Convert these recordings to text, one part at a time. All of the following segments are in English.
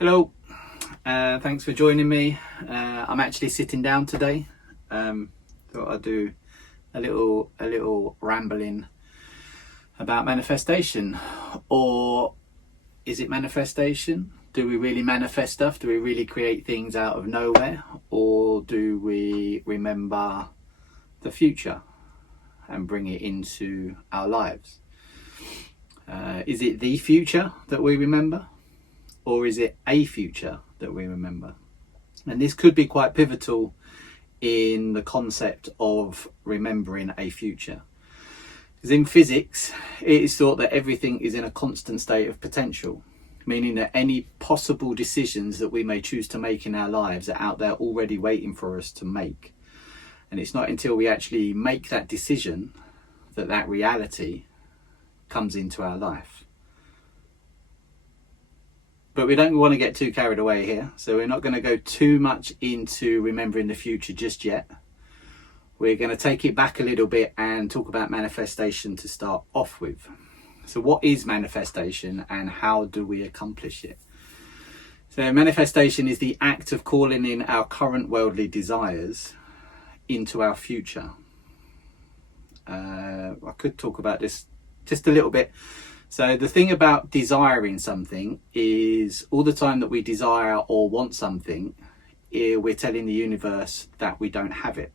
Hello, thanks for joining me. I'm actually sitting down today. Thought I'd do a little rambling about manifestation. Or is it manifestation? Do we really manifest stuff? Do we really create things out of nowhere? Or do we remember the future and bring it into our lives? Is it the future that we remember? Or is it a future that we remember? And this could be quite pivotal in the concept of remembering a future. Because in physics, it is thought that everything is in a constant state of potential, meaning that any possible decisions that we may choose to make in our lives are out there already waiting for us to make. And it's not until we actually make that decision that that reality comes into our life. But we don't want to get too carried away here, so we're not going to go too much into remembering the future just yet. We're going to take it back a little bit and talk about manifestation to start off with. So what is manifestation and how do we accomplish it? So manifestation is the act of calling in our current worldly desires into our future. I could talk about this just a little bit. So the thing about desiring something is all the time that we desire or want something, we're telling the universe that we don't have it.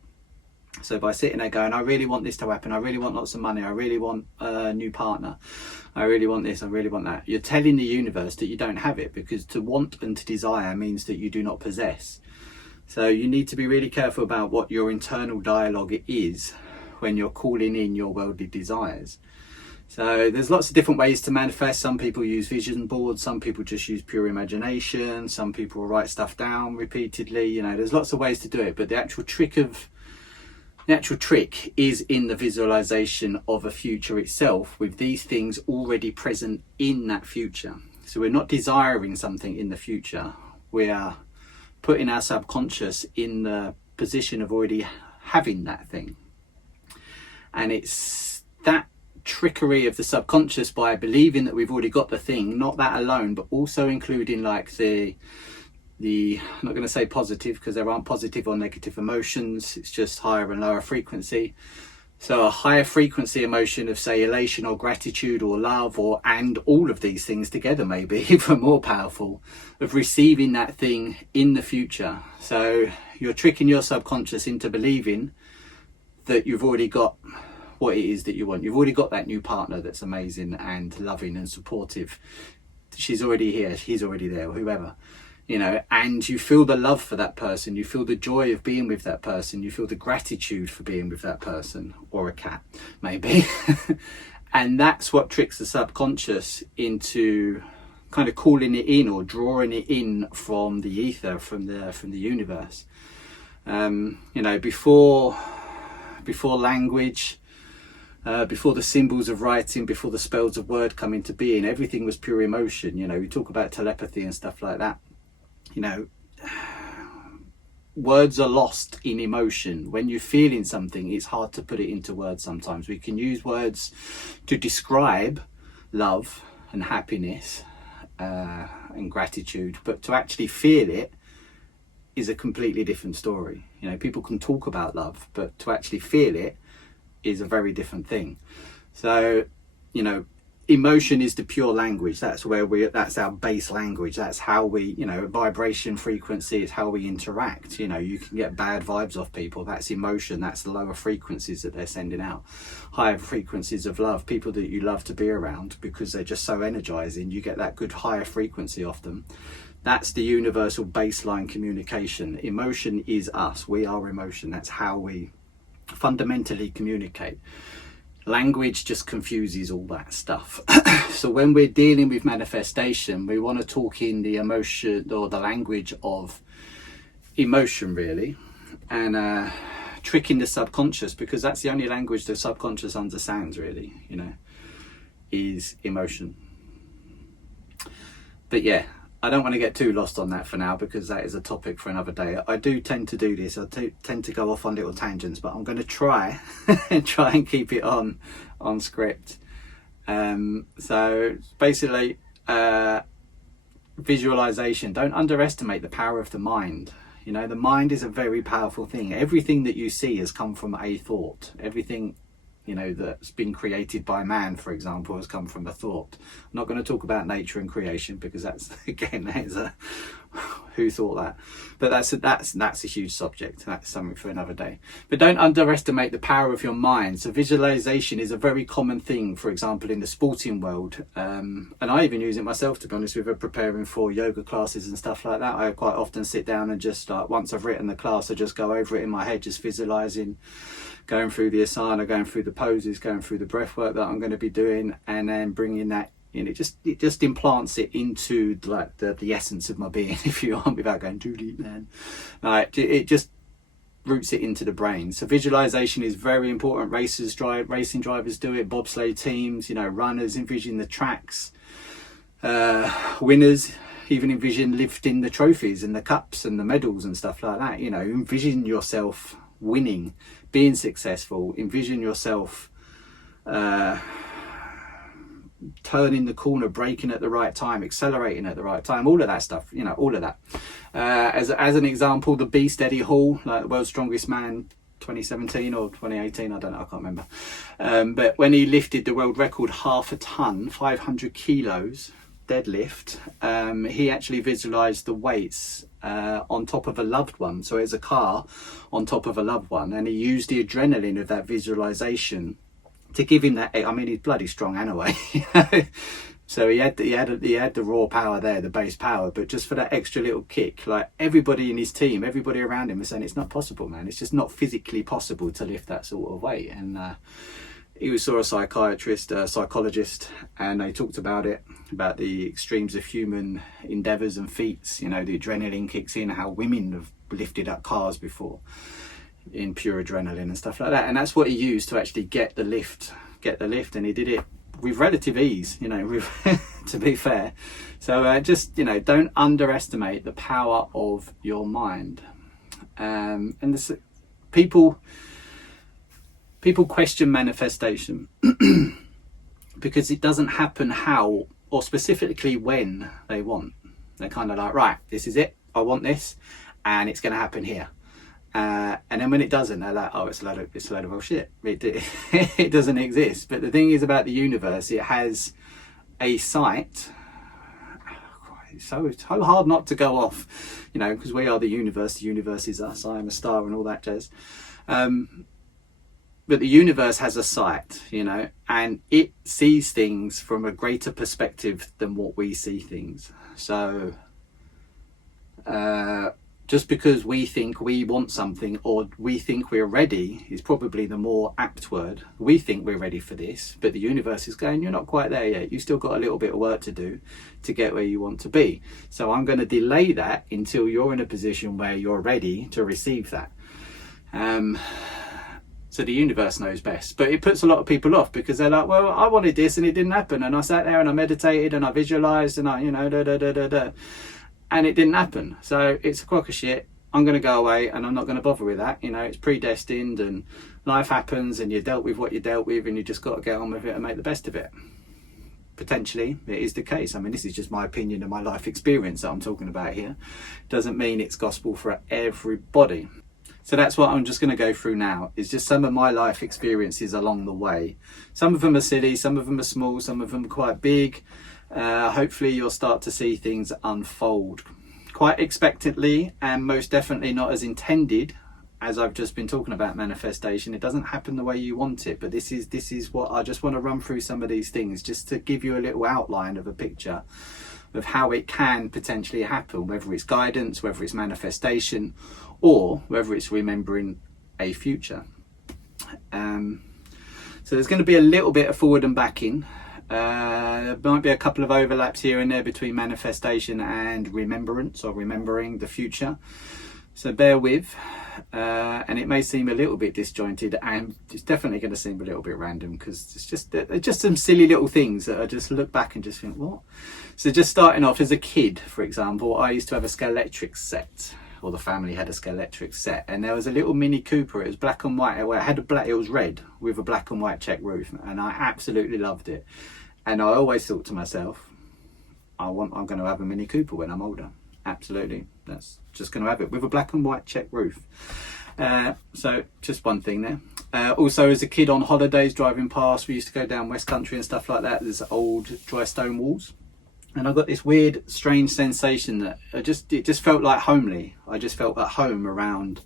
So by sitting there going, I really want this to happen, I really want lots of money, I really want a new partner, I really want this, I really want that. You're telling the universe that you don't have it, because to want and to desire means that you do not possess. So you need to be really careful about what your internal dialogue is when you're calling in your worldly desires. So there's lots of different ways to manifest. Some people use vision boards, some people just use pure imagination, some people write stuff down repeatedly. You know, there's lots of ways to do it, but the actual trick is in the visualization of a future itself, with these things already present in that future. So we're not desiring something in the future, we are putting our subconscious in the position of already having that thing. And it's that trickery of the subconscious by believing that we've already got the thing, not that alone, but also including like the I'm not going to say positive, because there aren't positive or negative emotions, it's just higher and lower frequency. So a higher frequency emotion of, say, elation or gratitude or love, or and all of these things together, maybe even more powerful, of receiving that thing in the future. So you're tricking your subconscious into believing that you've already got what it is that you want. You've already got that new partner that's amazing and loving and supportive. She's already here, he's already there, or whoever, you know, and you feel the love for that person, you feel the joy of being with that person, you feel the gratitude for being with that person, or a cat maybe. And that's what tricks the subconscious into kind of calling it in or drawing it in from the ether, from the universe. You know, before language, before the symbols of writing, before the spells of word come into being, everything was pure emotion. You know, we talk about telepathy and stuff like that. You know, words are lost in emotion. When you're feeling something, it's hard to put it into words sometimes. We can use words to describe love and happiness and gratitude, but to actually feel it is a completely different story. You know, people can talk about love, but to actually feel it is a very different thing. So, you know, emotion is the pure language. That's our base language. That's how we, you know, vibration, frequency is how we interact. You know, you can get bad vibes off people. That's emotion. That's the lower frequencies that they're sending out. Higher frequencies of love, people that you love to be around because they're just so energizing. You get that good higher frequency off them. That's the universal baseline communication. Emotion is us. We are emotion. That's how we fundamentally communicate. Language just confuses all that stuff. So when we're dealing with manifestation, we want to talk in the emotion or the language of emotion, really, and tricking the subconscious, because that's the only language the subconscious understands, really, you know, is emotion. But yeah, I don't want to get too lost on that for now, because that is a topic for another day. I do tend to do this. I tend to go off on little tangents, but I'm going to try and keep it on script. So basically, visualization, don't underestimate the power of the mind. You know, the mind is a very powerful thing. Everything that you see has come from a thought. Everything, you know, that's been created by man, for example, has come from a thought. I'm not going to talk about nature and creation, because that's, again, there's a who thought that. But that's a huge subject. That's something for another day. But don't underestimate the power of your mind. So visualization is a very common thing, for example, in the sporting world. And I even use it myself, to be honest with you, preparing for yoga classes and stuff like that. I quite often sit down and just, like, once I've written the class, I just go over it in my head, just visualizing, going through the asana, going through the poses, going through the breath work that I'm going to be doing, and then bringing that in. It just implants it into, like, the essence of my being, if you want, without going too deep, man. Like, it just roots it into the brain. So visualization is very important. Racing drivers do it, bobsleigh teams, you know, runners envision the tracks, winners even envision lifting the trophies and the cups and the medals and stuff like that. You know, envision yourself winning, being successful, envision yourself turning the corner, braking at the right time, accelerating at the right time, all of that stuff, you know, all of that. As an example, the beast Eddie Hall, like the world's strongest man, 2017 or 2018, I don't know, I can't remember. But when he lifted the world record, 1/2 ton, 500 kilos deadlift, he actually visualized the weights on top of a loved one. So it's a car on top of a loved one, and he used the adrenaline of that visualization to give him that. I mean, he's bloody strong anyway. So he had the raw power there, the base power, but just for that extra little kick, like, everybody in his team, everybody around him was saying, it's not possible, man. It's just not physically possible to lift that sort of weight. And he saw a psychologist, and they talked about it, about the extremes of human endeavors and feats. You know, the adrenaline kicks in, how women have lifted up cars before in pure adrenaline and stuff like that. And that's what he used to actually get the lift, and he did it with relative ease, you know, to be fair. So just, you know, don't underestimate the power of your mind. And this, people question manifestation because it doesn't happen how, or specifically when, they want. They're kind of like, right, this is it, I want this, and it's going to happen here. And then when it doesn't, they're like, oh, it's a load of bullshit. It doesn't exist. But the thing is about the universe, it has a site. It's so hard not to go off, you know, because we are the universe is us, I am a star, and all that jazz. But the universe has a sight, you know, and it sees things from a greater perspective than what we see things. So just because we think we want something, or we think we're ready, is probably the more apt word. We think we're ready for this, but the universe is going, you're not quite there yet. You've still got a little bit of work to do to get where you want to be. So I'm going to delay that until you're in a position where you're ready to receive that. So the universe knows best, but it puts a lot of people off because they're like, well, I wanted this and it didn't happen. And I sat there and I meditated and I visualized and I, you know, and it didn't happen. So it's a crock of shit. I'm going to go away and I'm not going to bother with that. You know, it's predestined and life happens and you dealt with what you dealt with and you just got to get on with it and make the best of it. Potentially it is the case. I mean, this is just my opinion and my life experience that I'm talking about here. Doesn't mean it's gospel for everybody. So that's what I'm just going to go through now, is just some of my life experiences along the way. Some of them are silly, some of them are small, some of them are quite big. Hopefully you'll start to see things unfold quite expectantly, and most definitely not as intended, as I've just been talking about manifestation. It doesn't happen the way you want it, but this is what I just want to run through, some of these things just to give you a little outline of a picture of how it can potentially happen, whether it's guidance, whether it's manifestation, or whether it's remembering a future. So there's going to be a little bit of forward and backing. There might be a couple of overlaps here and there between manifestation and remembrance, or remembering the future. So bear with, and it may seem a little bit disjointed, and it's definitely going to seem a little bit random because it's just some silly little things that I just look back and just think, what? So just starting off, as a kid, for example, I used to have a Scalextric set, or the family had a Scalextric set, and there was a little Mini Cooper. It was black and white. It was red with a black and white check roof, and I absolutely loved it. And I always thought to myself, I'm going to have a Mini Cooper when I'm older. Absolutely, that's just going to have it with a black and white check roof. So just one thing there. Also, as a kid on holidays driving past, we used to go down West Country and stuff like that. There's old dry stone walls, and I got this weird, strange sensation that it just felt like homely. I just felt at home around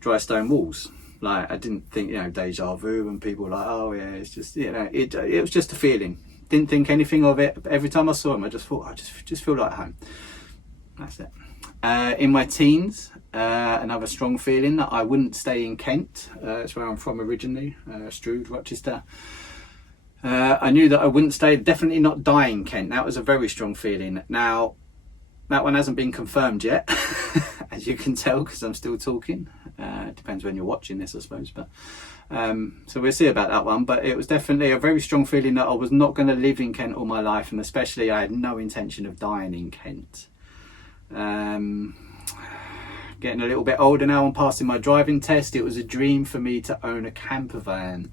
dry stone walls. Like, I didn't think, deja vu, and people were like, oh yeah, it's just, it was just a feeling. Didn't think anything of it. Every time I saw them, I just thought, I just feel like home. That's it. In my teens, another strong feeling that I wouldn't stay in Kent. That's where I'm from originally, Strood, Rochester. I knew that I wouldn't stay, definitely not die in Kent. That was a very strong feeling. Now, that one hasn't been confirmed yet, as you can tell, because I'm still talking. It depends when you're watching this, I suppose. But so we'll see about that one. But it was definitely a very strong feeling that I was not going to live in Kent all my life, and especially I had no intention of dying in Kent. Getting a little bit older now, I'm passing my driving test. It was a dream for me to own a camper van.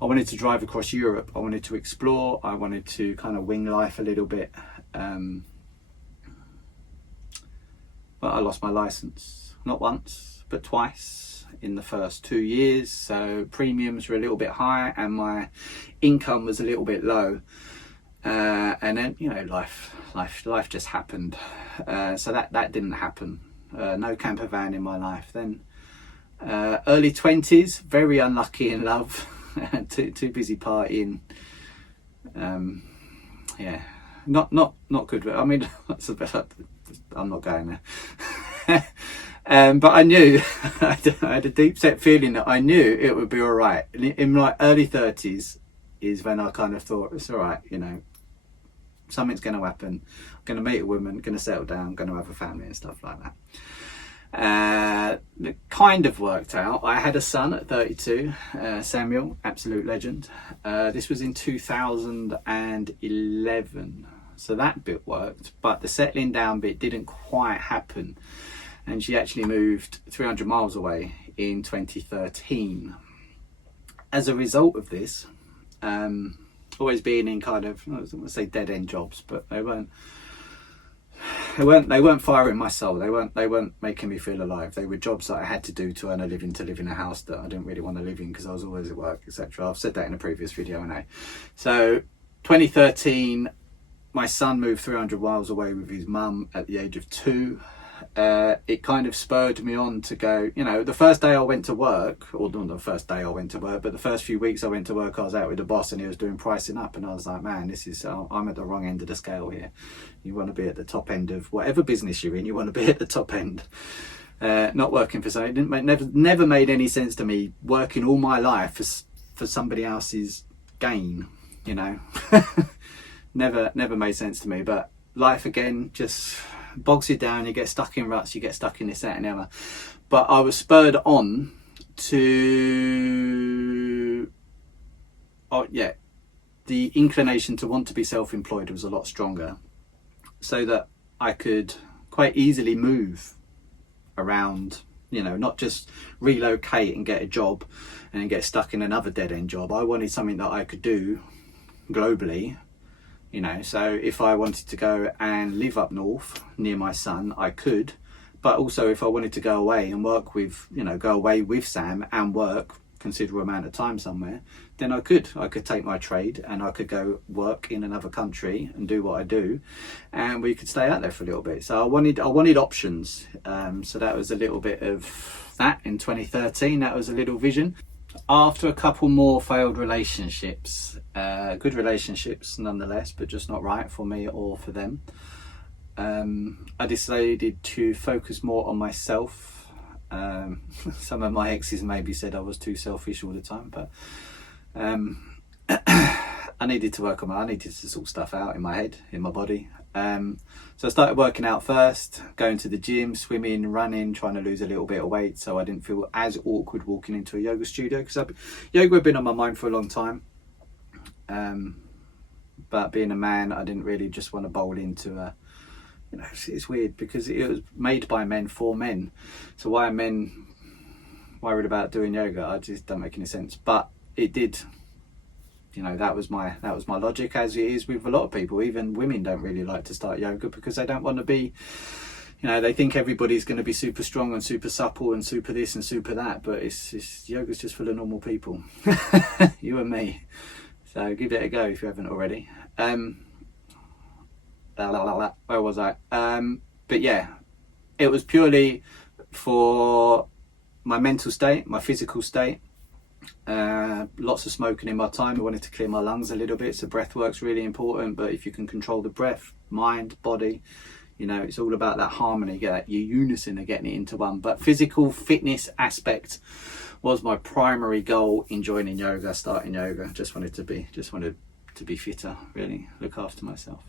I wanted to drive across Europe. I wanted to explore. I wanted to kind of wing life a little bit. But I lost my license, not once, but twice in the first 2 years. So premiums were a little bit high and my income was a little bit low. And then, life just happened. So that didn't happen. No camper van in my life. Then early 20s, very unlucky in love. too busy partying. Not good. I mean, that's a bit. I'm not going there. But I knew, I had a deep set feeling that I knew it would be all right. In my early 30s is when I kind of thought, it's all right, something's going to happen. I'm going to meet a woman, going to settle down, going to have a family and stuff like that. It kind of worked out. I had a son at 32, Samuel, absolute legend. This was in 2011. So that bit worked, but the settling down bit didn't quite happen. And she actually moved 300 miles away in 2013. As a result of this, always being in kind of, I don't want to say dead end jobs, but they weren't firing my soul. They weren't making me feel alive. They were jobs that I had to do to earn a living, to live in a house that I didn't really want to live in because I was always at work, etc. I've said that in a previous video, I know. So 2013, my son moved 300 miles away with his mum at the age of 2. It kind of spurred me on to go, the first day I went to work, or not the first day I went to work, but the first few weeks I went to work, I was out with the boss and he was doing pricing up, and I was like, man, I'm at the wrong end of the scale here. You want to be at the top end of whatever business you're in, you want to be at the top end. Not working for something, never made any sense to me, working all my life for somebody else's gain, never made sense to me. But life again just bogs you down, you get stuck in ruts, you get stuck in this, that and the other. But I was spurred on to the inclination to want to be self-employed was a lot stronger, so that I could quite easily move around, not just relocate and get a job and then get stuck in another dead-end job. I wanted something that I could do globally. So if I wanted to go and live up north near my son, I could. But also if I wanted to go away and work with, go away with Sam and work considerable amount of time somewhere, then I could take my trade and I could go work in another country and do what I do, and we could stay out there for a little bit. So I wanted options. So that was a little bit of that in 2013. That was a little vision. After a couple more failed relationships, good relationships nonetheless, but just not right for me or for them, I decided to focus more on myself. Some of my exes maybe said I was too selfish all the time, but I needed to sort stuff out in my head, in my body. So I started working out first, going to the gym, swimming, running, trying to lose a little bit of weight so I didn't feel as awkward walking into a yoga studio, because yoga had been on my mind for a long time. But being a man, I didn't really just want to bowl into it's weird because it was made by men for men. So why are men worried about doing yoga? I just don't make any sense. But it did you know, that was my logic, as it is with a lot of people. Even women don't really like to start yoga because they don't want to be, you know, they think everybody's going to be super strong and super supple and super this and super that, but it's yoga's just full of normal people. You and me. So give it a go if you haven't already. Where was I? But yeah, it was purely for my mental state, my physical state. Lots of smoking in my time. I wanted to clear my lungs a little bit, so breath work's really important. But if you can control the breath, mind, body, you know, it's all about that harmony, get your unison of getting it into one. But physical fitness aspect was my primary goal in joining yoga, starting yoga. Just wanted to be fitter, really, look after myself.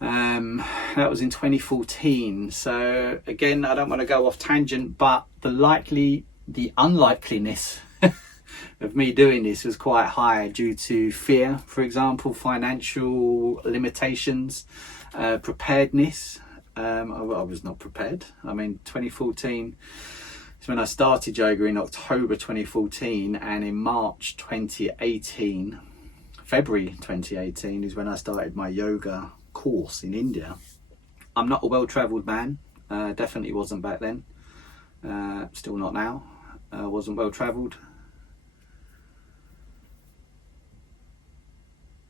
That was in 2014. So again, I don't want to go off tangent, but the unlikeliness of me doing this was quite high due to fear, for example, financial limitations, preparedness. I was not prepared. I mean, 2014 is when I started yoga, in October 2014, and in March 2018, February 2018 is when I started my yoga course in India. I'm not a well-travelled man, definitely wasn't back then, still not now. Wasn't well-travelled.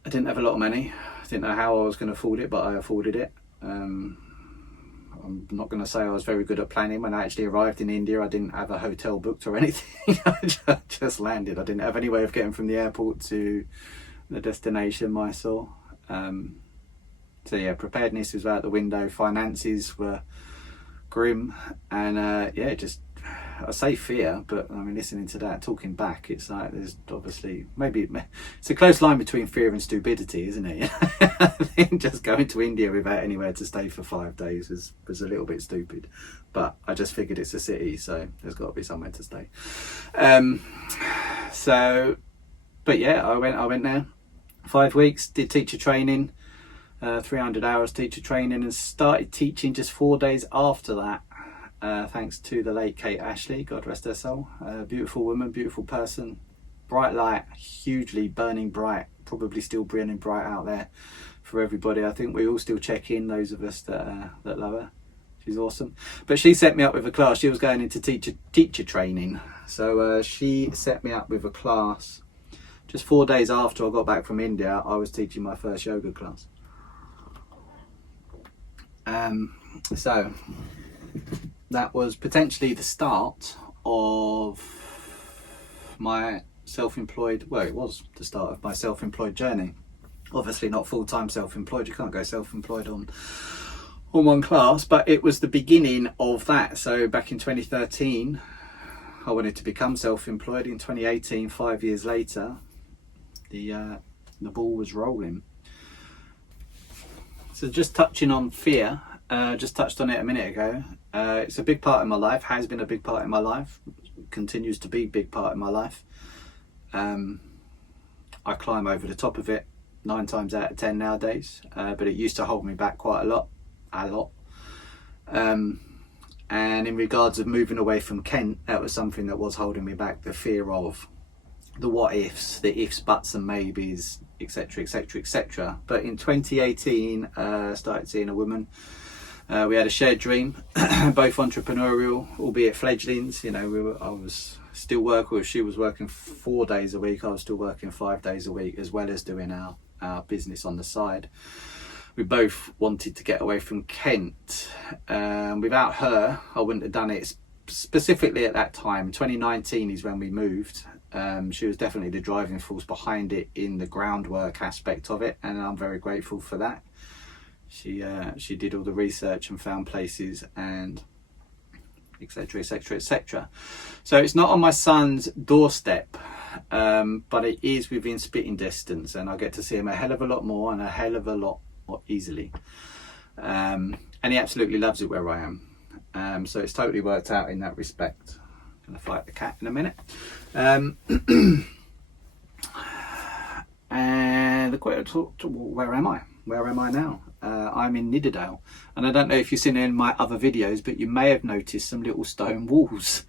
I didn't have a lot of money. I didn't know how I was going to afford it, but I afforded it. I'm not going to say I was very good at planning. When I actually arrived in India, I didn't have a hotel booked or anything. I just landed. I didn't have any way of getting from the airport to the destination, Mysore. So yeah, preparedness was out the window. Finances were grim, and I say fear, but I mean, listening to that, talking back, it's like there's obviously it's a close line between fear and stupidity, isn't it? I think just going to India without anywhere to stay for 5 days was a little bit stupid, but I just figured it's a city, so there's got to be somewhere to stay. But yeah, I went there, 5 weeks, did teacher training, 300 hours teacher training, and started teaching just 4 days after that. Thanks to the late Kate Ashley, God rest her soul. Beautiful woman, beautiful person, bright light, hugely burning bright, probably still burning bright out there for everybody. I think we all still check in, those of us that love her. She's awesome. But she set me up with a class. She was going into teacher training, so she set me up with a class. Just 4 days after I got back from India, I was teaching my first yoga class. So that was potentially the start of my self-employed, well, it was the start of my self-employed journey. Obviously not full-time self-employed, you can't go self-employed on one class, but it was the beginning of that. So back in 2013, I wanted to become self-employed. In 2018, 5 years later, the ball was rolling. So just touching on fear, just touched on it a minute ago. It's a big part of my life, has been a big part of my life, continues to be a big part of my life. I climb over the top of it 9 times out of 10 nowadays, but it used to hold me back quite a lot. And in regards of moving away from Kent, that was something that was holding me back, the fear of the what ifs, the ifs, buts and maybes, etc, etc, etc. But in 2018, started seeing a woman. We had a shared dream, both entrepreneurial, albeit fledglings. You know, I was still working. She was working 4 days a week. I was still working 5 days a week, as well as doing our business on the side. We both wanted to get away from Kent. Without her, I wouldn't have done it. Specifically at that time, 2019 is when we moved. She was definitely the driving force behind it in the groundwork aspect of it, and I'm very grateful for that. She did all the research and found places and etc, etc, etc. So it's not on my son's doorstep, but it is within spitting distance, and I get to see him a hell of a lot more and a hell of a lot more easily. And he absolutely loves it where I am. So it's totally worked out in that respect. I'm gonna fight the cat in a minute. And where am I? where am I now? I'm in Nidderdale, and I don't know if you've seen it in my other videos, but you may have noticed some little stone walls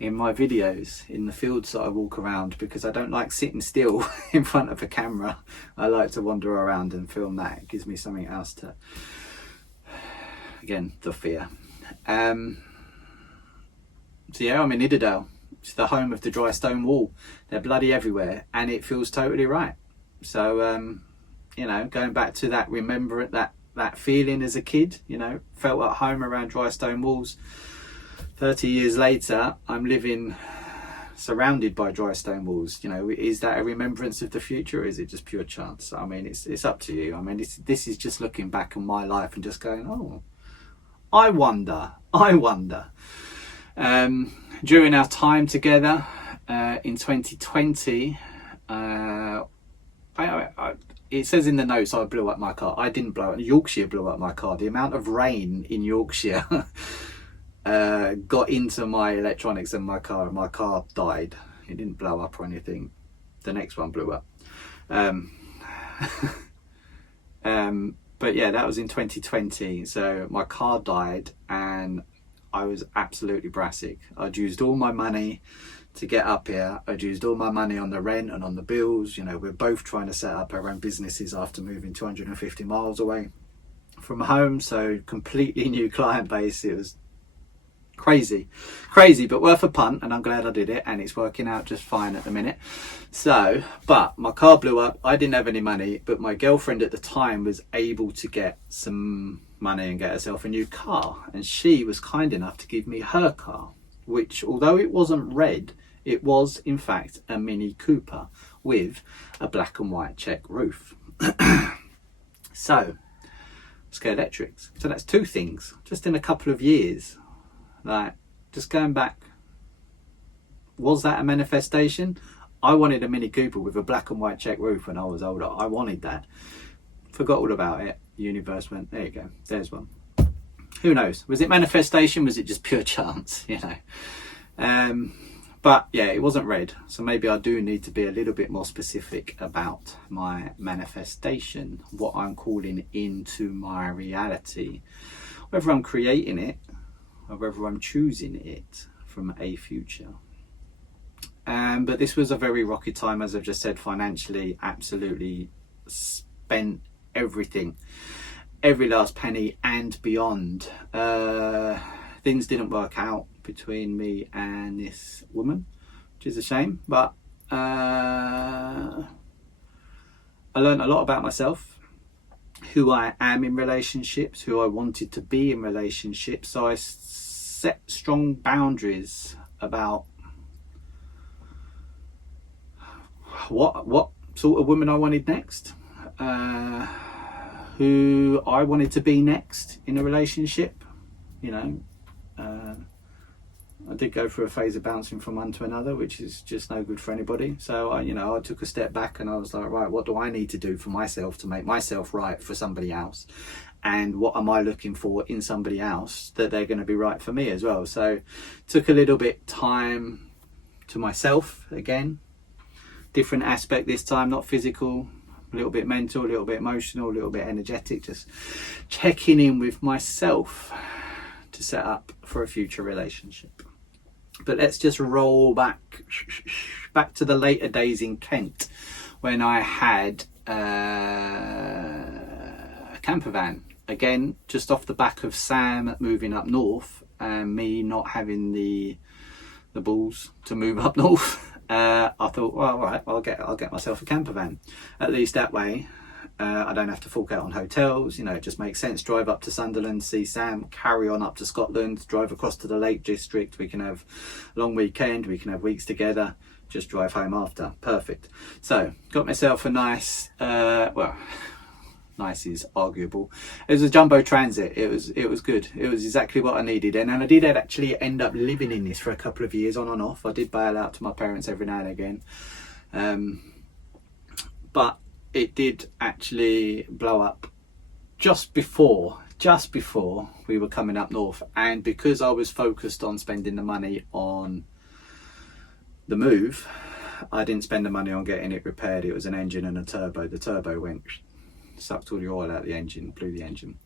in my videos in the fields that I walk around, because I don't like sitting still in front of a camera. I like to wander around and film that. It gives me something else to, again, the fear. So yeah, I'm in Nidderdale. It's the home of the dry stone wall. They're bloody everywhere, and it feels totally right. So you know, going back to that, remember that feeling as a kid, you know, felt at home around dry stone walls. 30 years later, I'm living surrounded by dry stone walls. You know, is that a remembrance of the future, or is it just pure chance? I mean, it's up to you. I mean, this is just looking back on my life and just going, oh, I wonder. During our time together in 2020, it says in the notes I blew up my car. I didn't blow up. Yorkshire blew up my car. The amount of rain in Yorkshire got into my electronics and my car died. It didn't blow up or anything. The next one blew up. But yeah, that was in 2020. So my car died and I was absolutely brassic. I'd used all my money to get up here. I'd used all my money on the rent and on the bills. You know, we're both trying to set up our own businesses after moving 250 miles away from home. So completely new client base. It was crazy, but worth a punt, and I'm glad I did it, and it's working out just fine at the minute. So, but my car blew up. I didn't have any money, but my girlfriend at the time was able to get some money and get herself a new car, and she was kind enough to give me her car, which, although it wasn't red, it was in fact a Mini Cooper with a black and white check roof. So let's go electrics. So that's two things just in a couple of years. Like, just going back, was that a manifestation? I wanted a Mini Cooper with a black and white check roof when I was older. I wanted that. Forgot all about it. The universe went, there you go, there's one. Who knows? Was it manifestation? Was it just pure chance? You know. But yeah, it wasn't red. So maybe I do need to be a little bit more specific about my manifestation, what I'm calling into my reality. Whether I'm creating it, or whether I'm choosing it from a future. But this was a very rocky time, as I've just said, financially. Absolutely spent everything, every last penny and beyond. Things didn't work out between me and this woman, which is a shame, but I learned a lot about myself, who I am in relationships, who I wanted to be in relationships. So I set strong boundaries about what sort of woman I wanted next, who I wanted to be next in a relationship. You know, I did go through a phase of bouncing from one to another, which is just no good for anybody. So I took a step back and I was like, right, what do I need to do for myself to make myself right for somebody else? And what am I looking for in somebody else that they're going to be right for me as well? So took a little bit time to myself again, different aspect this time, not physical, a little bit mental, a little bit emotional, a little bit energetic, just checking in with myself to set up for a future relationship. But let's just roll back to the later days in Kent, when I had a camper van. Again, just off the back of Sam moving up north and me not having the balls to move up north. I thought, well, all right, I'll get myself a camper van. At least that way, I don't have to fork out on hotels. You know, it just makes sense. Drive up to Sunderland, see Sam, carry on up to Scotland, drive across to the Lake District. We can have a long weekend, we can have weeks together, just drive home after. Perfect. So got myself a nice, nice is arguable. It was a jumbo transit. It was good. It was exactly what I needed. And I did actually end up living in this for a couple of years on and off. I did bail out to my parents every now and again. But it did actually blow up just before we were coming up north. And because I was focused on spending the money on the move, I didn't spend the money on getting it repaired. It was an engine and a turbo. The turbo went sucked all the oil out of the engine, blew the engine.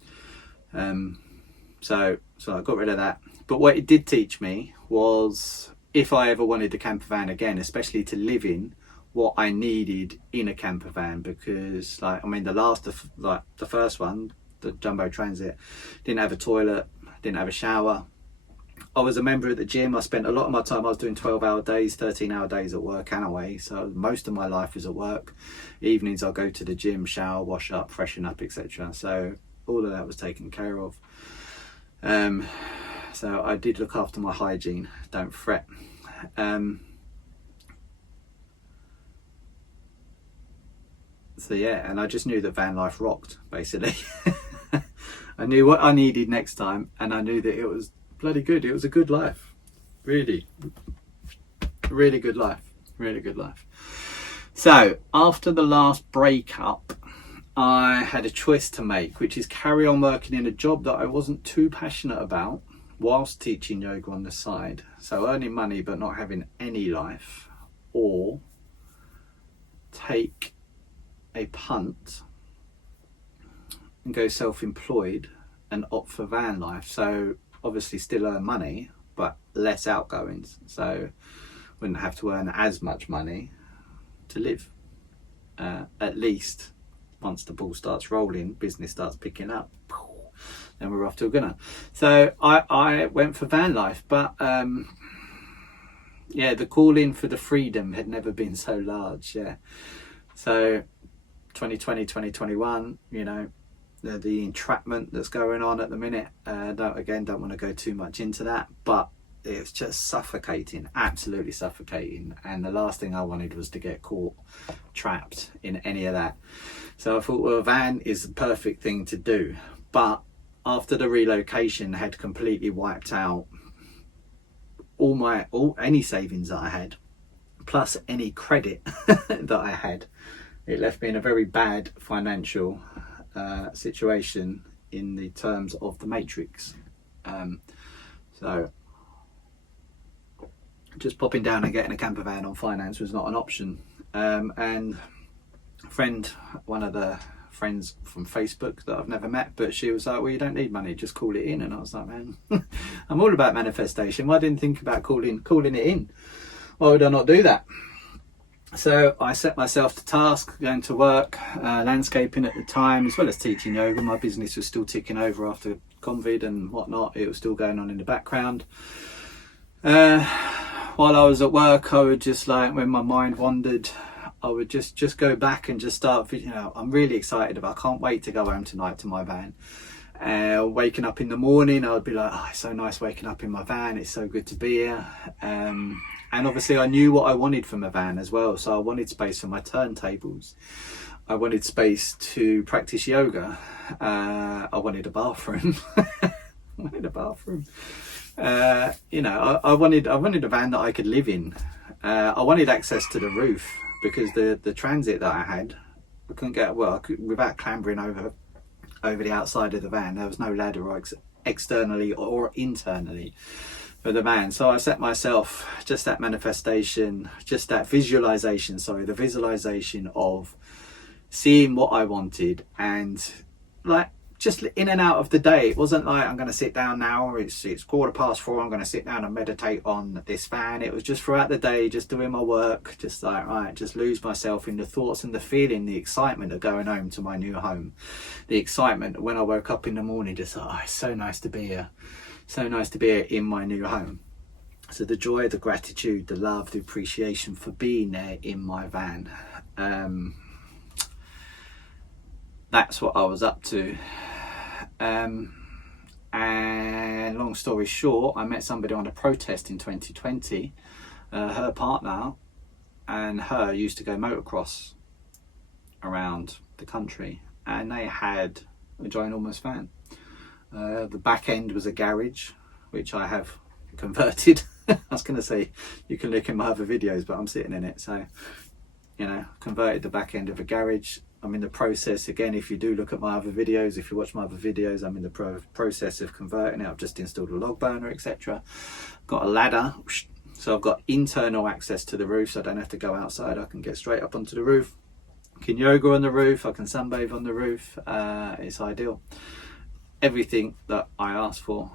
So I got rid of that. But what it did teach me was, if I ever wanted a camper van again, especially to live in, what I needed in a camper van. Because the first one, the Jumbo Transit, didn't have a toilet, didn't have a shower. I was a member at the gym. I spent a lot of my time, I was doing 12-hour days, 13-hour days at work and away. So most of my life was at work. Evenings I'll go to the gym, shower, wash up, freshen up, etc. So all of that was taken care of. So I did look after my hygiene, don't fret. So yeah, and I just knew that van life rocked, basically. I knew what I needed next time, and I knew that it was bloody good. It was a good life. Really good life. Really good life. So after the last breakup, I had a choice to make, which is carry on working in a job that I wasn't too passionate about whilst teaching yoga on the side. So earning money but not having any life, or take a punt and go self-employed and opt for van life. So obviously still earn money but less outgoings, so wouldn't have to earn as much money to live, at least once the ball starts rolling, business starts picking up, then we're off to a gunner. So I went for van life, but yeah, the calling for the freedom had never been so large. Yeah, so 2020, 2021, you know, the entrapment that's going on at the minute, don't want to go too much into that, but it's just suffocating, absolutely suffocating, and the last thing I wanted was to get caught trapped in any of that. So I thought, well, a van is the perfect thing to do. But after the relocation had completely wiped out any savings that I had, plus any credit that I had, it left me in a very bad financial situation in the terms of the matrix. So just popping down and getting a camper van on finance was not an option. And one of the friends from Facebook that I've never met, but she was like, well, you don't need money, just call it in. And I was like, man, I'm all about manifestation. Why didn't I think about calling it in? Why would I not do that? So I set myself to task, going to work, landscaping at the time, as well as teaching yoga. My business was still ticking over after COVID and whatnot. It was still going on in the background. While I was at work, I would just, like, when my mind wandered, I would just go back and just start, you know, I'm really excited I can't wait to go home tonight to my van. Waking up in the morning, I would be like, oh, it's so nice waking up in my van, it's so good to be here. And obviously I knew what I wanted from a van as well. So I wanted space for my turntables. I wanted space to practice yoga. I wanted a bathroom. You know, I wanted a van that I could live in. I wanted access to the roof, because the transit that I had, I couldn't get, without clambering over the outside of the van. There was no ladder externally or internally for the van. So I set myself just that manifestation, just that visualization, the visualization of seeing what I wanted, and like just in and out of the day. It wasn't like I'm going to sit down now, or it's 4:15, I'm going to sit down and meditate on this van. It was just throughout the day, just doing my work, just like, right, just lose myself in the thoughts and the feeling, the excitement of going home to my new home, the excitement when I woke up in the morning, just like, oh, it's so nice to be here, so nice to be here in my new home. So the joy, the gratitude, the love, the appreciation for being there in my van, that's what I was up to. And long story short, I met somebody on a protest in 2020. Her partner and her used to go motocross around the country, and they had a ginormous van. The back end was a garage, which I have converted. I was going to say, you can look in my other videos, but I'm sitting in it. So, you know, converted the back end of a garage. I'm in the process, again, if you do look at my other videos, if you watch my other videos, I'm in the process of converting it. I've just installed a log burner, etc. Got a ladder, so I've got internal access to the roof, so I don't have to go outside. I can get straight up onto the roof. can yoga on the roof, I can sunbathe on the roof. It's ideal. Everything that I asked for,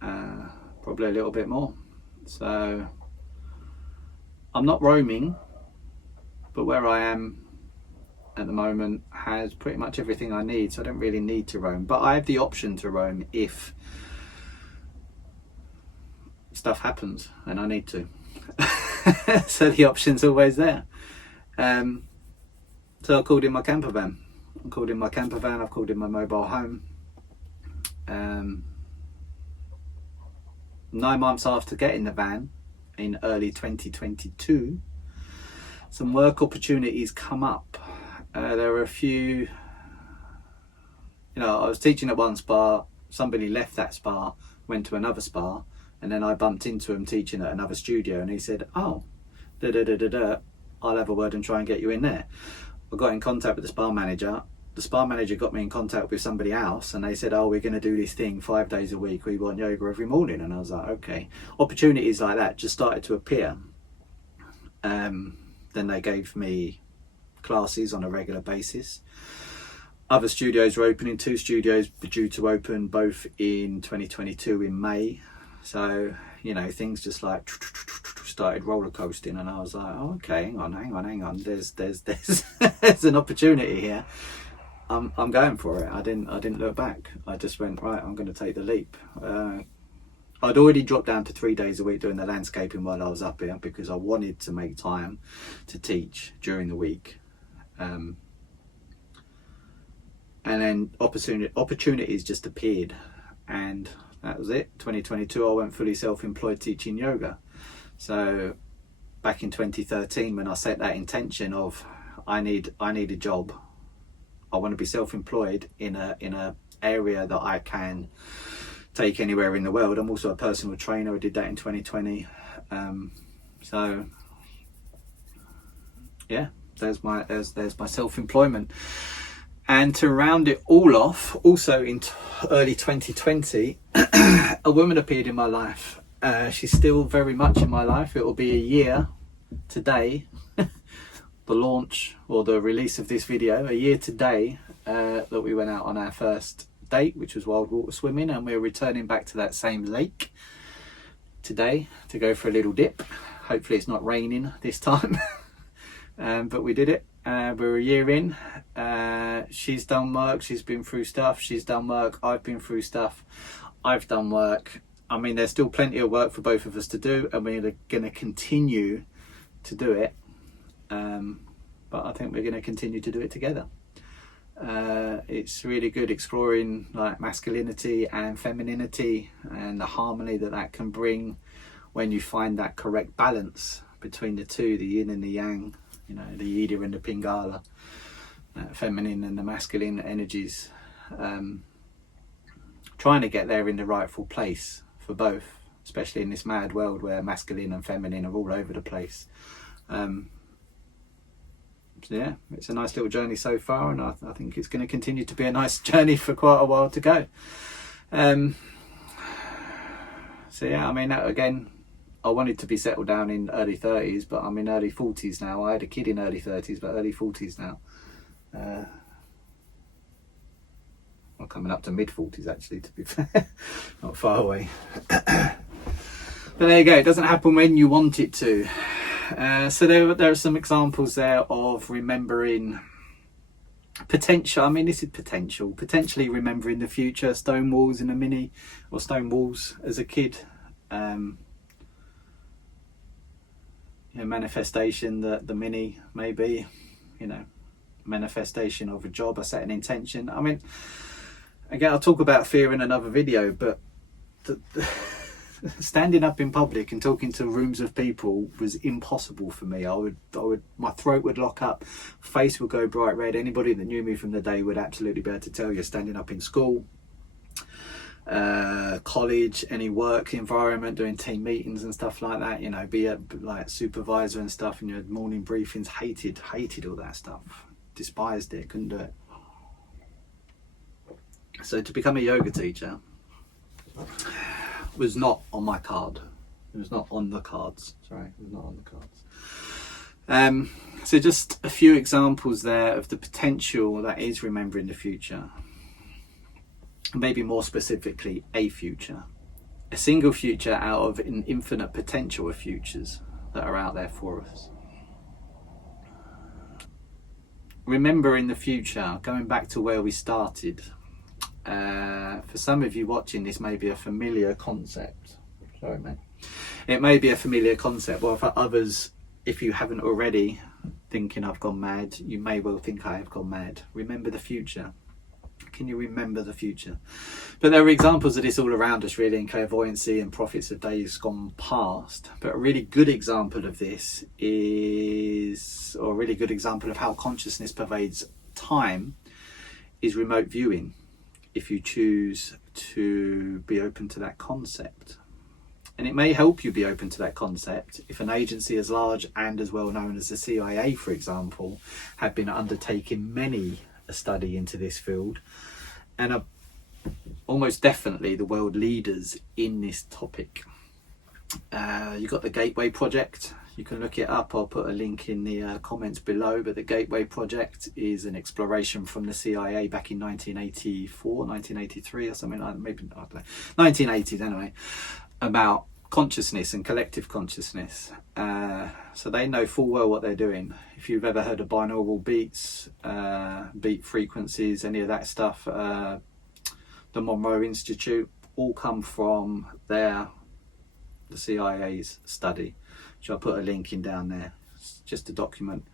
probably a little bit more. So I'm not roaming, but where I am at the moment has pretty much everything I need, so I don't really need to roam. But I have the option to roam if stuff happens and I need to. So the option's always there. So I called in my camper van. I've called in my mobile home. 9 months after getting the van in early 2022, some work opportunities come up. There were a few, I was teaching at one spa, somebody left that spa, went to another spa, and then I bumped into him teaching at another studio, and he said, oh, I'll have a word and try and get you in there. I got in contact with the spa manager. The spa manager got me in contact with somebody else, and they said, oh, we're going to do this thing 5 days a week. We want yoga every morning. And I was like, okay. Opportunities like that just started to appear. Then they gave me classes on a regular basis. Other studios were opening. 2 studios were due to open, both in 2022 in May. So, things just like started roller coasting, and I was like, oh, okay, hang on. There's there's an opportunity here. I'm going for it. I didn't look back. I just went, right, I'm going to take the leap. I'd already dropped down to 3 days a week doing the landscaping while I was up here, because I wanted to make time to teach during the week. And then opportunities just appeared, and that was it. 2022, I went fully self-employed teaching yoga. So back in 2013, when I set that intention of I need a job, I want to be self-employed in a area that I can take anywhere in the world. I'm also a personal trainer. I did that in 2020. So yeah, there's my self-employment. And to round it all off, also in early 2020, a woman appeared in my life. She's still very much in my life. It will be a year today, the launch or the release of this video, a year today that we went out on our first date, which was wild water swimming, and we're returning back to that same lake today to go for a little dip. Hopefully it's not raining this time. But we did it. We're a year in. She's done work. She's been through stuff. She's done work. I've been through stuff. I've done work. I mean, there's still plenty of work for both of us to do, and we're going to continue to do it. But I think we're going to continue to do it together. It's really good exploring like masculinity and femininity and the harmony that can bring when you find that correct balance between the two, the yin and the yang, the Ida and the Pingala, feminine and the masculine energies. Trying to get there in the rightful place for both, especially in this mad world where masculine and feminine are all over the place. So yeah, it's a nice little journey so far, and I think it's going to continue to be a nice journey for quite a while to go. So yeah, I mean, again, I wanted to be settled down in early 30s, but I'm in early 40s now. I had a kid in early 30s, but early 40s now. I'm coming up to mid 40s actually, to be fair. Not far away. But there you go, it doesn't happen when you want it to. So there are some examples there of remembering potential. I mean, this is potentially remembering the future. Stone walls in a mini, or stone walls as a kid. Manifestation that the mini maybe, manifestation of a job. I set an intention. I mean, again, I'll talk about fear in another video, but standing up in public and talking to rooms of people was impossible for me. My throat would lock up, face would go bright red. Anybody that knew me from the day would absolutely be able to tell you. Standing up in school, college, any work environment, doing team meetings and stuff like that, be a like supervisor and stuff, and your morning briefings, hated all that stuff, despised it, couldn't do it. So to become a yoga teacher was not on my card. It was not on the cards. Sorry, it was not on the cards. So just a few examples there of the potential that is remembering the future. Maybe more specifically, a future. A single future out of an infinite potential of futures that are out there for us. Remembering the future, going back to where we started. For some of you watching, this may be a familiar concept. Sorry, mate. It may be a familiar concept, or for others, if you haven't already, thinking I've gone mad, you may well think I have gone mad. Remember the future. Can you remember the future? But there are examples of this all around us, really, in clairvoyancy and prophets of days gone past. But a really good example of this is, or a really good example of how consciousness pervades time, is remote viewing, if you choose to be open to that concept. And it may help you be open to that concept if an agency as large and as well known as the CIA, for example, have been undertaking many a study into this field and are almost definitely the world leaders in this topic. You've got the Gateway Project. You can look it up. I'll put a link in the comments below. But the Gateway Project is an exploration from the CIA back in 1984, 1983 or something like that. Maybe, I don't know, 1980s anyway, about consciousness and collective consciousness. So they know full well what they're doing. If you've ever heard of binaural beats, beat frequencies, any of that stuff, the Monroe Institute, all come from the CIA's study, which I'll put a link in down there. It's just a document.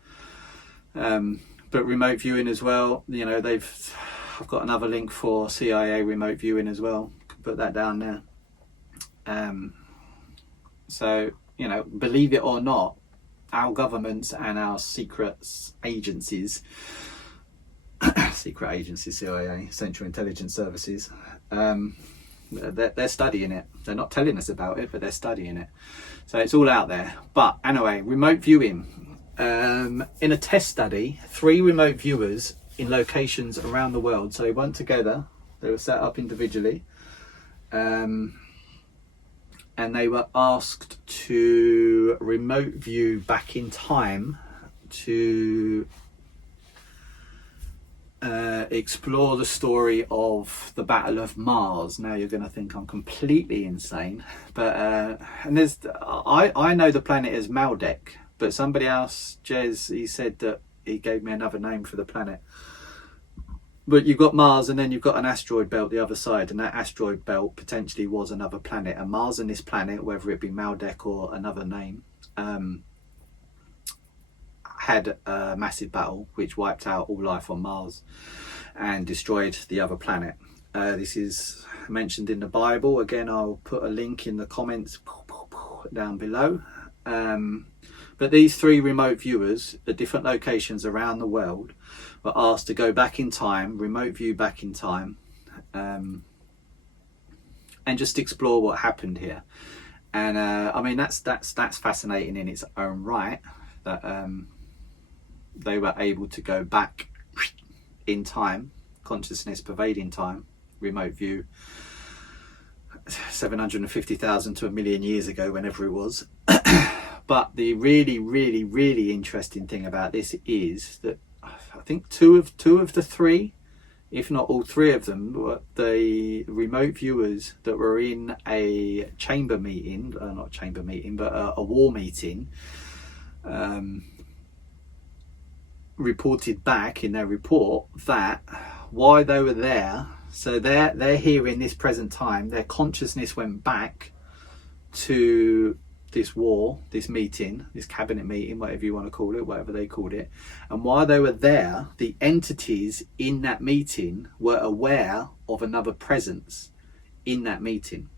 But remote viewing as well, you know, I've got another link for CIA remote viewing as well. Put that down there. So, you know, believe it or not, our governments and our secret agencies, CIA, Central Intelligence Services, they're studying it. They're not telling us about it, but they're studying it. So it's all out there. But anyway, remote viewing. In a test study, 3 remote viewers in locations around the world. So they weren't together. They were set up individually. And they were asked to remote view back in time to explore the story of the Battle of Mars. Now you're going to think I'm completely insane, but and there's I know the planet as Maldek, but somebody else, Jez, he said that he gave me another name for the planet. But you've got Mars, and then you've got an asteroid belt the other side, and that asteroid belt potentially was another planet. And Mars and this planet, whether it be Maldek or another name, had a massive battle which wiped out all life on Mars and destroyed the other planet. This is mentioned in the Bible. Again, I'll put a link in the comments down below. But these 3 remote viewers at different locations around the world were asked to go back in time, remote view back in time, and just explore what happened here. And I mean, that's fascinating in its own right, that they were able to go back in time, consciousness pervading time, remote view, 750,000 to 1 million years ago, whenever it was. But the really, really, really interesting thing about this is that I think two of the 3, if not all 3 of them, were the remote viewers that were in a chamber meeting, not chamber meeting, but a war meeting, reported back in their report that why they were there. So they're here in this present time. Their consciousness went back to this war, this meeting, this cabinet meeting, whatever you want to call it, whatever they called it. And while they were there, the entities in that meeting were aware of another presence in that meeting.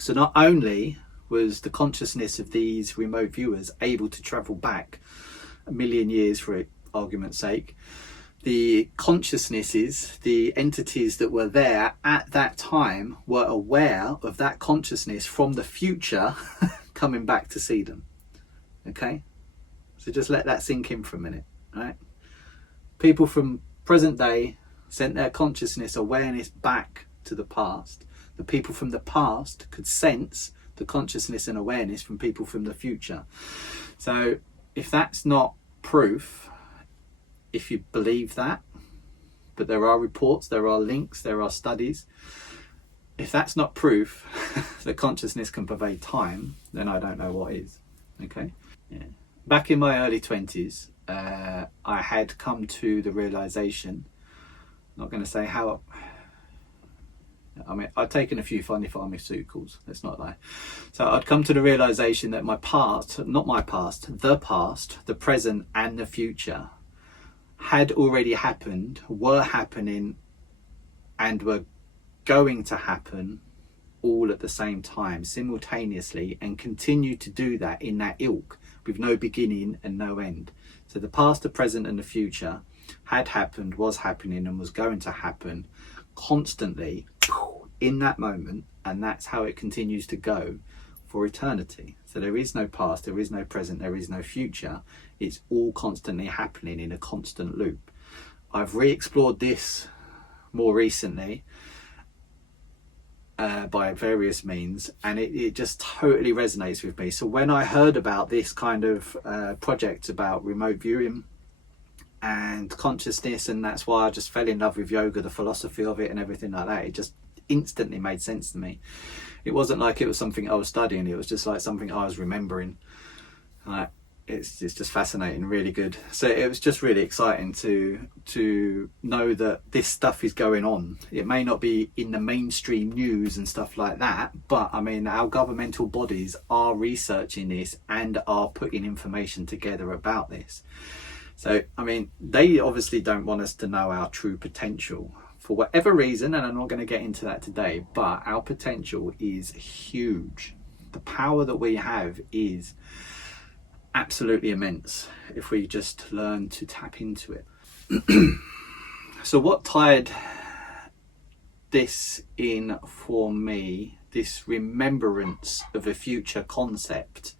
So not only was the consciousness of these remote viewers able to travel back 1 million years, for argument's sake, the consciousnesses, the entities that were there at that time were aware of that consciousness from the future coming back to see them. Okay? So just let that sink in for a minute, right? People from present day sent their consciousness awareness back to the past. The people from the past could sense the consciousness and awareness from people from the future. So if that's not proof, if you believe that, but there are reports, there are links, there are studies, if that's not proof that consciousness can pervade time, then I don't know what is. Okay. Yeah. Back in my early 20s, I had come to the realization, not going to say how, I mean, I'd taken a few funny pharmaceuticals, let's not lie. So I'd come to the realization that my past, not my past, the present and the future had already happened, were happening, and were going to happen all at the same time, simultaneously, and continue to do that in that ilk, with no beginning and no end. So the past, the present and the future had happened, was happening, and was going to happen constantly in that moment, and that's how it continues to go for eternity. So there is no past, there is no present, there is no future. It's all constantly happening in a constant loop. I've re-explored this more recently by various means, and it just totally resonates with me. So when I heard about this kind of project about remote viewing and consciousness, and that's why I just fell in love with yoga, the philosophy of it and everything like that, it just instantly made sense to me. It wasn't like it was something I was studying, it was just like something I was remembering. It's just fascinating, really good. So it was just really exciting to know that this stuff is going on. It may not be in the mainstream news and stuff like that, but I mean, our governmental bodies are researching this and are putting information together about this. So, I mean, they obviously don't want us to know our true potential for whatever reason, and I'm not going to get into that today, but our potential is huge. The power that we have is absolutely immense if we just learn to tap into it. So what tied this in for me, this remembrance of a future concept,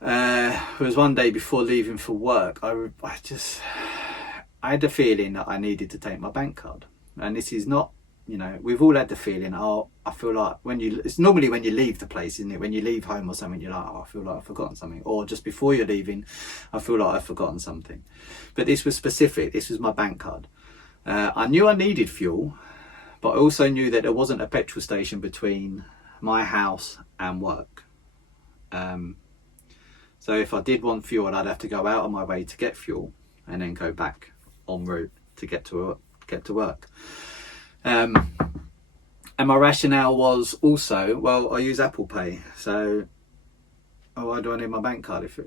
was one day before leaving for work. I had the feeling that I needed to take my bank card, and this is not, you know, we've all had the feeling, oh, I feel like it's normally when you leave the place, isn't it? When you leave home or something, you're like, oh, I feel like I've forgotten something. Or just before you're leaving, I feel like I've forgotten something. But this was specific. This was my bank card. I knew I needed fuel, but I also knew that there wasn't a petrol station between my house and work. So if I did want fuel, I'd have to go out on my way to get fuel and then go back en route to get to work. And my rationale was also, well, I use Apple Pay, so why do I need my bank card if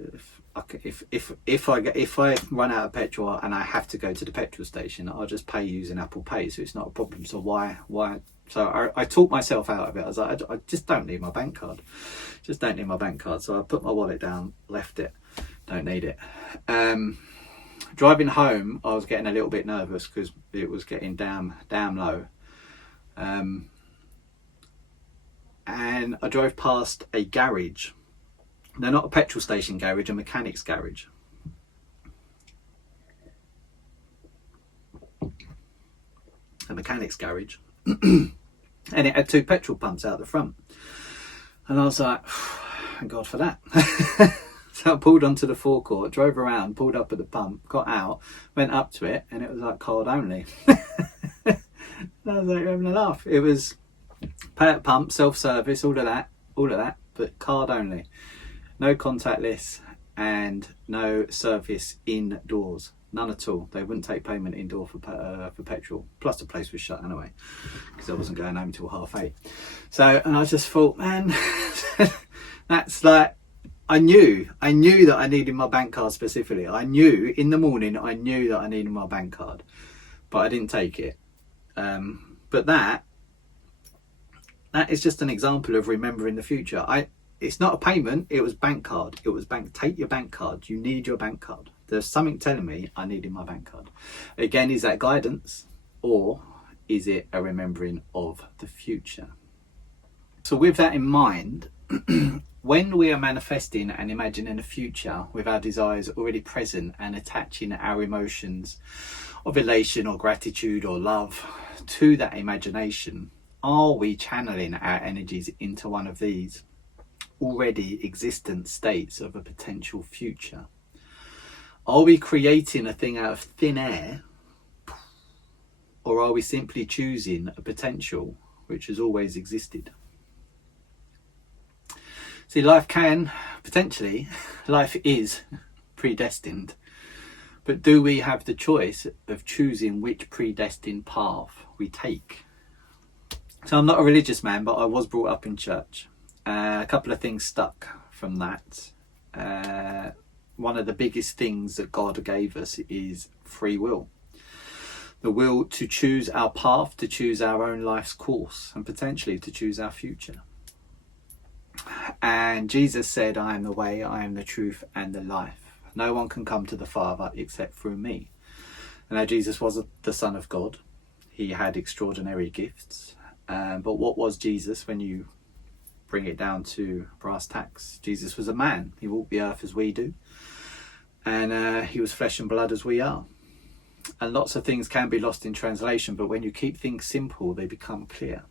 I run out of petrol and I have to go to the petrol station, I'll just pay using Apple Pay, so it's not a problem. So why? So I talked myself out of it. I was like, I just don't need my bank card. Just don't need my bank card. So I put my wallet down, left it. Don't need it. Driving home, I was getting a little bit nervous because it was getting damn low. And I drove past a garage. They're not a petrol station garage, a mechanic's garage. A mechanic's garage. And it had 2 petrol pumps out the front. And I was like, thank God for that. So I pulled onto the forecourt, drove around, pulled up at the pump, got out, went up to it, and it was like card only. I was like having a laugh. It was pay at pump, self-service, all of that, but card only. No contactless and no service indoors. None at all. They wouldn't take payment indoor for petrol. Plus the place was shut anyway, because I wasn't going home till 8:30. So, and I just thought, man, that's like, I knew that I needed my bank card specifically. I knew in the morning, I knew that I needed my bank card, but I didn't take it. But that is just an example of remembering the future. It's not a payment, it was bank card. It was take your bank card. You need your bank card. There's something telling me I needed my bank card. Again, is that guidance, or is it a remembering of the future? So with that in mind, when we are manifesting and imagining a future with our desires already present and attaching our emotions of elation or gratitude or love to that imagination, are we channeling our energies into one of these? already existent states of a potential future? Are we creating a thing out of thin air, or are we simply choosing a potential which has always existed? See, life is predestined, but do we have the choice of choosing which predestined path we take? So I'm not a religious man, but I was brought up in church. A couple of things stuck from that. One of the biggest things that God gave us is free will. The will to choose our path, to choose our own life's course, and potentially to choose our future. And Jesus said, I am the way, I am the truth and the life. No one can come to the Father except through me. And now Jesus was the Son of God. He had extraordinary gifts. But what was Jesus when you bring it down to brass tacks? Jesus was a man. He walked the earth as we do. And he was flesh and blood as we are. And lots of things can be lost in translation, but when you keep things simple, they become clear.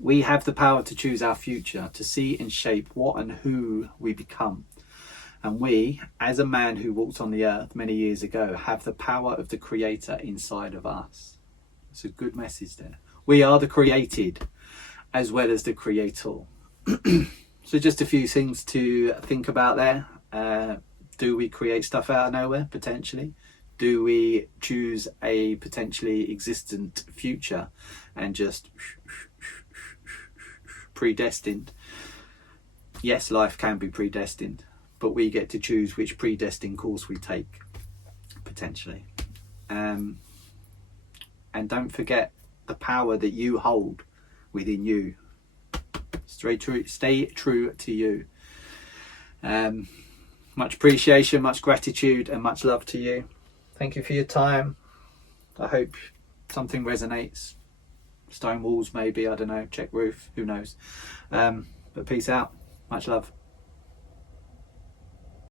We have the power to choose our future, to see and shape what and who we become. And we, as a man who walked on the earth many years ago, have the power of the Creator inside of us. It's a good message there. We are the created as well as the creator. So just a few things to think about there. Do we create stuff out of nowhere, potentially? Do we choose a potentially existent future and just predestined? Yes, life can be predestined, but we get to choose which predestined course we take, potentially. And don't forget the power that you hold within you. Stay true to you. Much appreciation, much gratitude, and much love to you. Thank you for your time. I hope something resonates. Stone walls, maybe, I don't know, check roof, who knows. But peace out. Much love.